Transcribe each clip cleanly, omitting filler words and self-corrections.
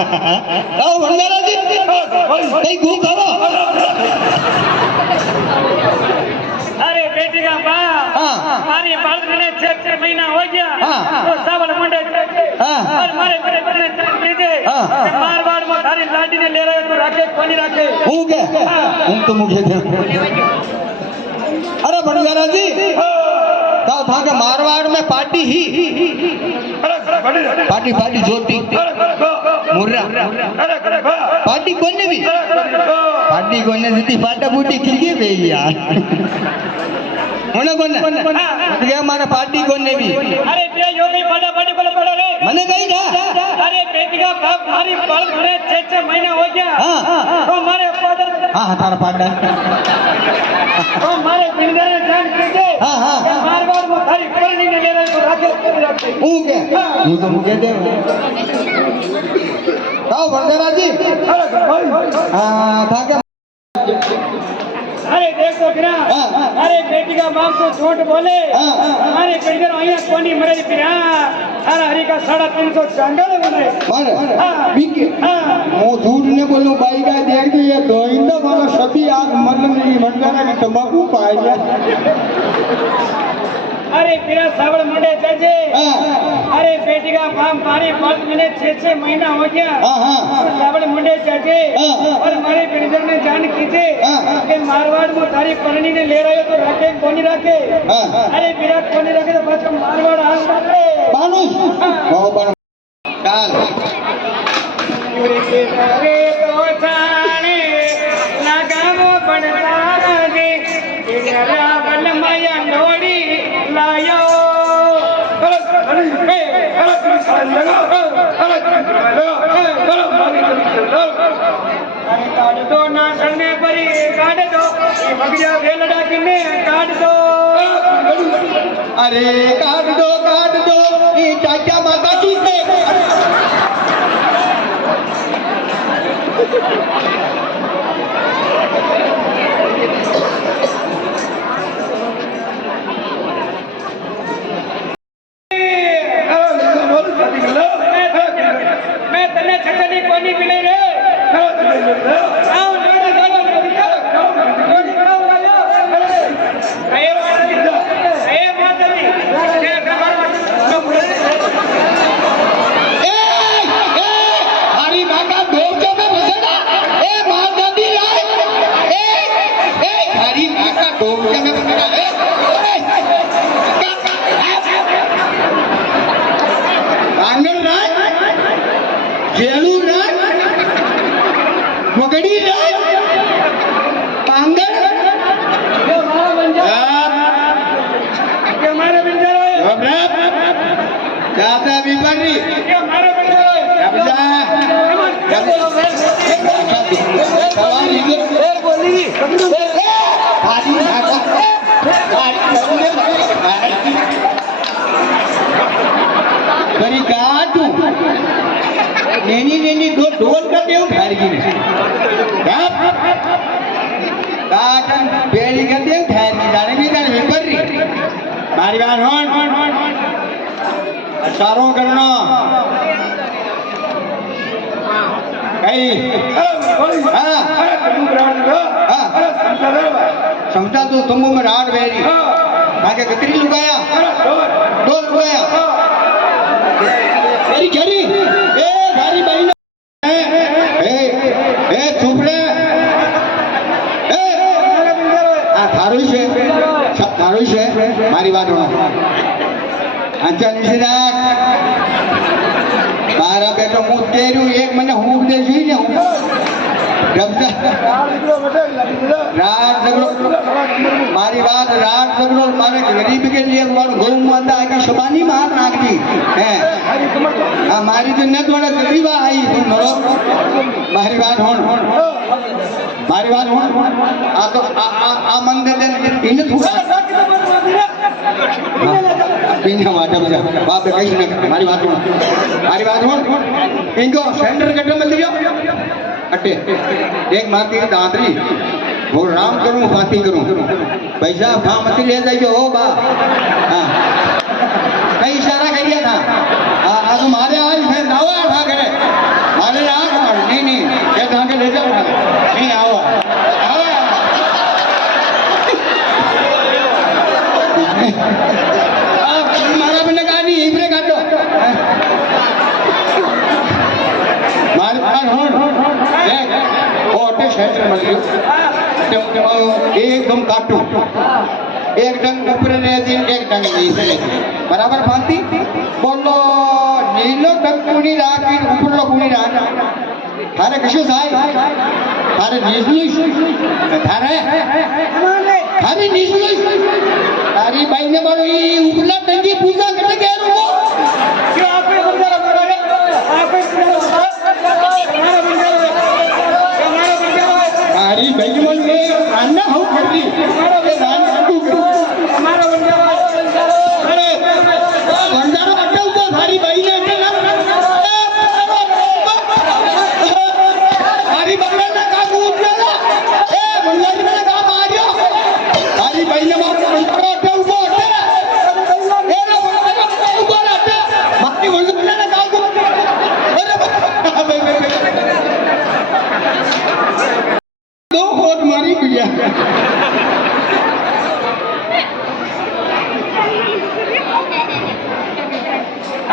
आओ भंडारा जी कहीं घूम खाओ। अरे बेटी का बा हमारी बाल में 6 महीना हो गया तो सावल मुंडे और मारे बड़े बड़े दीजिए मारवाड़ में थारी लाडी ने ले रहे तो रखे कोनी रखे हूँ क्या हूँ तो मुझे दे। अरे भंडारा जी तो था के मारवाड़ में पार्टी ही पार्टी पार्टी जोती मुर्रा पार्टी कोने भी पार्टी कोने जीती पाटा बूटी खिलगी बे यार होने कोने क्या मारा पार्टी कोने भी अरे बे यो भी पाटा पार्टी बोले पड़ा रे मने कहीं था अरे बेटी का बाप हमारी बाल में 6 महीना हो गया तो हमारे फादर हाँ तारा पाटा तो हमारे बिंदर ने जान कीजिए मारवाड़ में थारी कोनी ने ले रहे तो रखे कोनी रखे हूँ क्या हूँ तो मुझे दे। आओ भंडारा जी हाँ था क्या अरे देखो बिना अरे बेटी का बाप तो झूठ बोले हमारे बिल्डर वहीं कोनी मरे बिना अरे हरी का 350 जंगल बने मारे बीके वो झूठ ने बोलो बाई का देख के ये दोइंदा वाला सभी आग मतलब नहीं भंडारा की तंबाकू पाएगा। अरे बिना सावड़ मुंडे जजे अरे बेटी का बाप हमारे बाल में 6 महीना हो गया सावड़ मुंडे जजे और हमारे बिल्डर ने जान कीजिए कि मारवाड़ में थारी परनी ने ले रहे तो रखे कोनी रखे अरे बिना कोनी रखे तो बस मारवाड़ आग रखे बानुस ओ बानु चाल रे तो जाने लगामो बनता दे तेरा बल माया नोड़ी लायो काट दो ना करने परी काट दो भगजा भेलड़ा किने काट दो अरे काट दो ये चाचा माता जी से मैं तने छकनी कोनी मिले रे आओ जोड़ी करो जोड़ी करो वाला ए मातरी ये हरी माता डोके में बसेड़ा ए मार दादी लाए ए हरी माता डोके में बसेड़ा आंगन राज जेलू राज मगड़ी राज पांगल ये हमारा बंजार ये हमारा बंजार है ज्यादा विपरी ये हमारा बंजार है बोली काटू नैनी दो ढोल कर दे खारगी काटन बेड़ी कर दे खारगी जाने भी जाने विपरी मारी बात होन सारो करना कई समझा तो तुम में राड बेरी आगे कतरी लुगाया 2 लुगाया मेरी घरी ए घरी बहन ए चुप रे ए आ थारू छे सब थारू छे मारी बात होना अच्छा निशिराज मारा बेटो मुंह तेरू एक मने हुक दे जी ने रात झगड़ो मारी बात रात झगड़ो मारे गरीब के लिए गौ माता की शबानी मार नाक दी है हमारी तो नत वाला गरीबा आई तुम मरो मारी बात होन आ तो आ मंदिर दिन इन थोड़ा बिना वाटा बजा बाप पे कहीं ना मारी बात होन इनको सेंटर कट में दिया अटे एक मारती दांतरी वो राम करूं फाती करूं पैसा फामती ले जाइए हो बा हाँ कई इशारा करिए था आज मारे आज मैं नवा उठा करे मारे बार और सेंटर में एकदम काटू एक डंग ऊपर रहती एक डंग नीचे रहती बराबर भांति बोलो नीलो डंग कुणी राखी ऊपर लो कुणी राख थारे कशो થાય थारे નીચલું थारे थारी નીચલું તારી બાઈ ને બોલો ઈ ઉપલા ડંગી પૂજા કટે કે રૂકો क्यों आपे बंजारा बोले आपे તારી બાઈ ને બોલે આના હું કરી મારો રાન કાટુ हमारा बंजारा અરે બંજારો અટલ તો તારી બાઈ ને એટલે ના તારી બાઈ ને કાકુ ઉઠેલા એ બંજારી ને કા માર્યો તારી બાઈ ને મારો બંજારો અટલ ઉભો અટે એ ના બંજારો ઉભો અટે મારી બંજારી ને કાકુ दो होट मारी भैया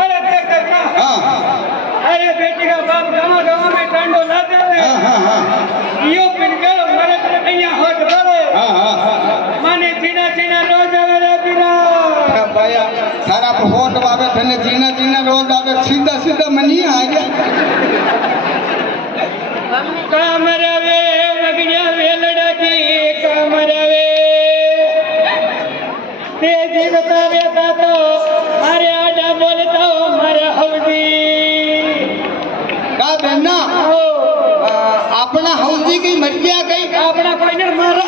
अरे काका हाँ अरे बेटी का बाप गाँव गाँव में टांडो ला दे हाँ यो पिन करो मरे અહીંયા હોટ ભરે हाँ माने चीना चीना रोज आवे रे पीरा भाया सारा होट आवे थने जीना जीना रोज आवे सीधा सीधा मनी आ गया कामरावे वगड़िया वेलड़ा की कामरावे ते जीवता वेता तो मारे आडा बोलता मारे हवदी का बहना अपना हौजी की मर गया कहीं अपना कोई ने मारा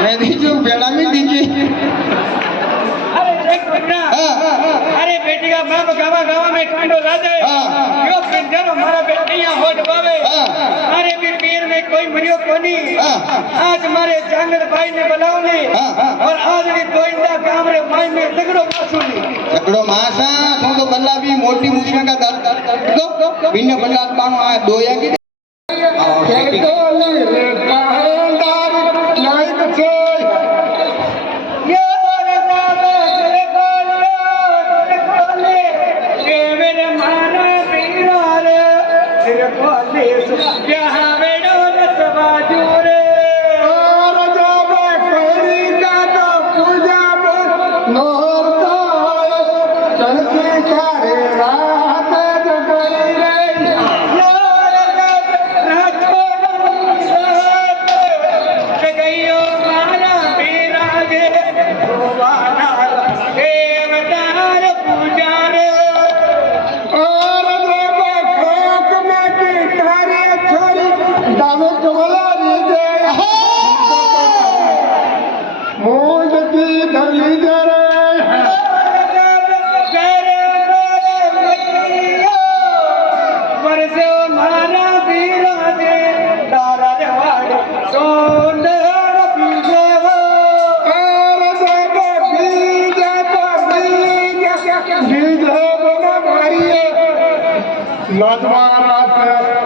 मैं दीजिए बेड़ा में दीजिए अरे देख बेटा अरे बेटी का बाप गावा गावा में कांडो ला दे यो पिंजरो मारा बेटियां होट बावे मारे भी पीर में कोई मरियो कोनी आज मारे चांगड़ भाई ने बुलाओ ने और आज भी गोइंदा काम रे भाई में तगड़ो मासूली तगड़ो मासा तो बल्ला भी मोटी मुश्किल का दर्द दो बिन बल्ला मानो आ दोया की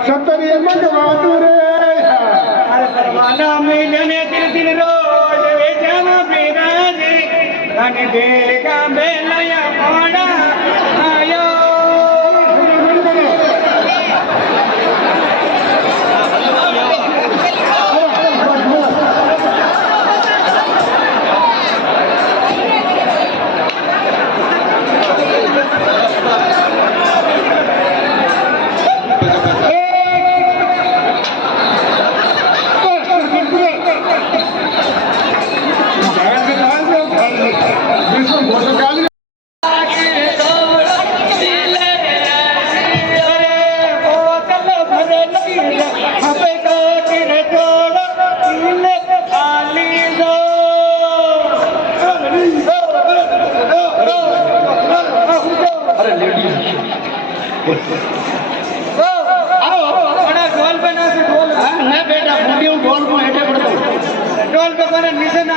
सतरी मंगवातु रे अरे परवाना मिलने दिन दिन रोज वे जाना बेराजे धन देगा बेलया पाड़ा आयो ढोल पे मैंने नीचे ना